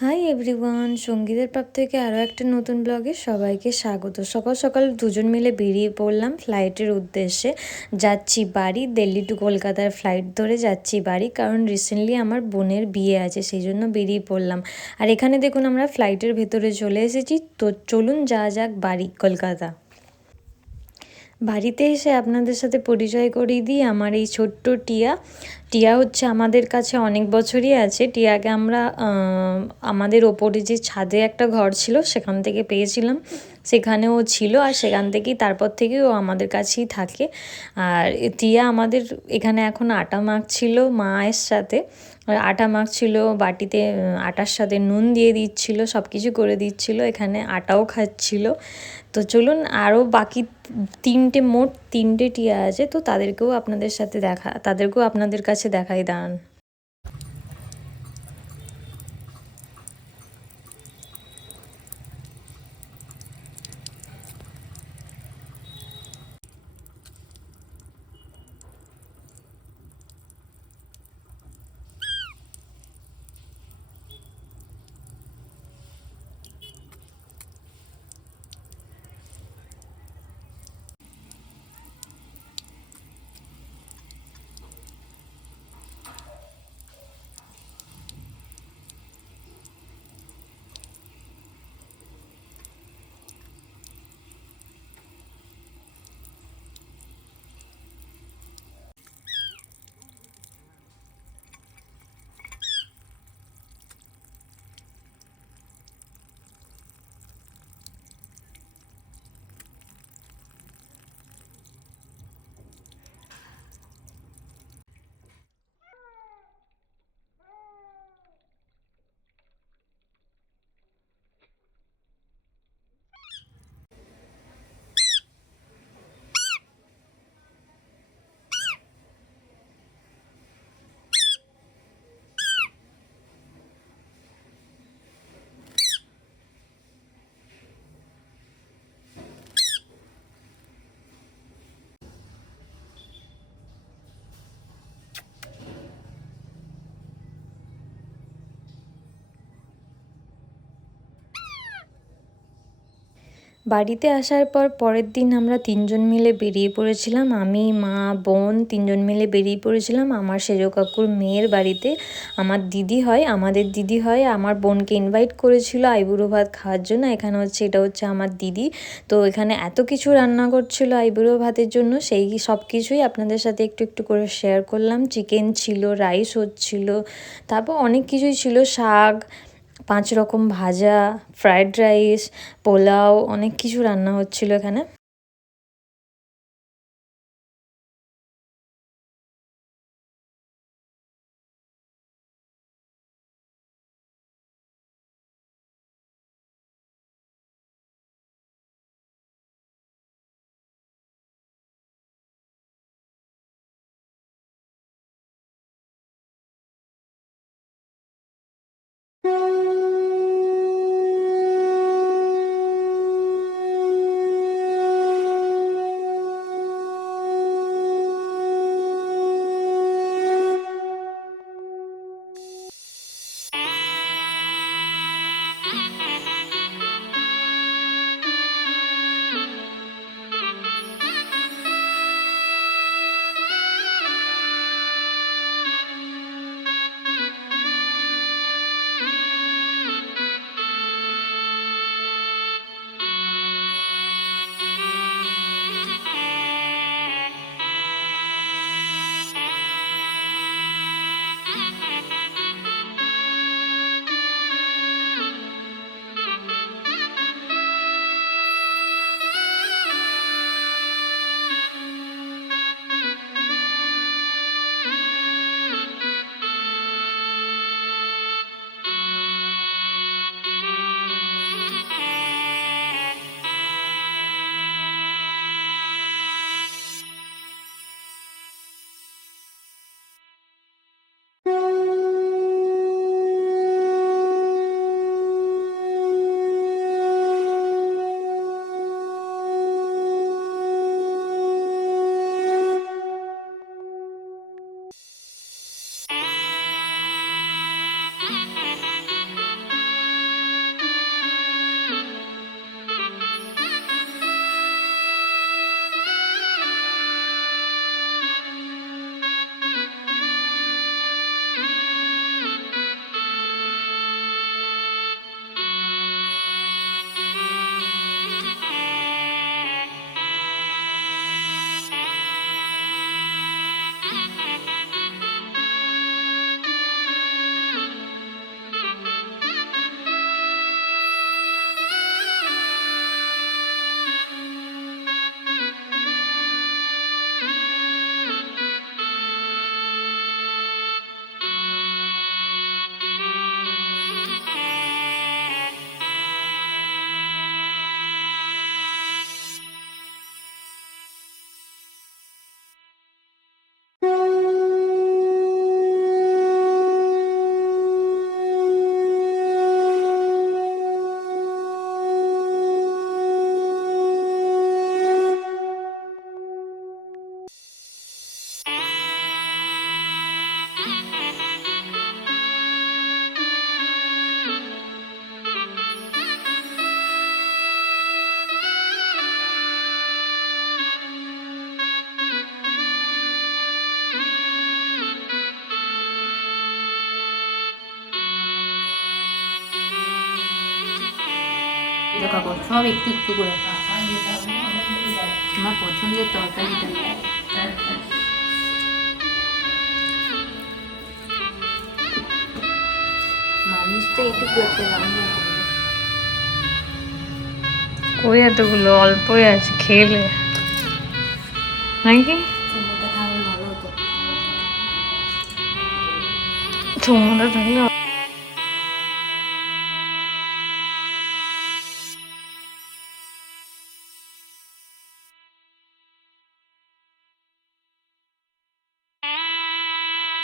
Hi everyone, সঙ্গীতের পাপ থেকে আরও একটা নতুন ব্লগে সবাইকে স্বাগত। সকাল সকাল দুজন মিলে বেরিয়ে পড়লাম ফ্লাইটের উদ্দেশ্যে। যাচ্ছি বাড়ি, দিল্লি টু কলকাতার ফ্লাইট ধরে যাচ্ছি বাড়ি, কারণ রিসেন্টলি আমার বোনের বিয়ে আছে, সেই জন্য বেরিয়ে পড়লাম। আর এখানে দেখুন আমরা ফ্লাইটের ভেতরে চলে এসেছি, তো চলুন যাওয়া যাক বাড়ি কলকাতা। বাড়িতে এসে আপনাদের সাথে পরিচয় করিয়ে দিই, আমার এই ছোট্ট টিয়া। টিয়া হচ্ছে আমাদের কাছে অনেক বছরই আছে। টিয়াকে আমরা আমাদের ওপরে যে ছাদে একটা ঘর ছিল সেখান থেকে পেয়েছিলাম, সেখানেও ছিল, আর সেখান থেকেই তারপর থেকে ও আমাদের কাছেই থাকে। আর টিয়া আমাদের এখানে এখন আটা মাখছিল মায়ের সাথে, আটা মাখছিল বাটিতে, আটার সাথে নুন দিয়ে দিচ্ছিল, সব কিছু করে দিচ্ছিল, এখানে আটাও খাচ্ছিল। তো চলুন, আরও বাকি মোট তিনটে টিয়া আছে, তো তাদেরকেও আপনাদের কাছে দেখাই, দাঁড়ান। বাড়িতে আসার পর পরের দিন আমরা তিনজন মিলে বেরিয়ে পড়েছিলাম, আমি, মা, বোন, তিনজন মিলে বেরিয়ে পড়েছিলাম আমার সেজো কাকুর মেয়ের বাড়িতে। আমাদের দিদি হয়, আমার বোনকে ইনভাইট করেছিল আইবুড়ো ভাত খাওয়ার জন্য। এটা হচ্ছে আমার দিদি। তো এখানে এত কিছু রান্না করছিল আইবুড়ো ভাতের জন্য, সেই সব কিছুই আপনাদের সাথে একটু একটু করে শেয়ার করলাম। চিকেন ছিল, রাইস হচ্ছিল, তারপর অনেক কিছুই ছিল, শাক, 5 রকম ভাজা, ফ্রায়েড রাইস, পোলাও, অনেক কিছু রান্না হচ্ছিল এখানে। ভাজা খাবো, সব একটু একটু করে। আমার পছন্দের তরকারিটা। মানুষ তো এইটুকু একটা রান্না করে। ওই এতগুলো অল্পই আছে, খেলে নাকি সময়টা খাওয়া ভালো হতো। তোমরা থাকলে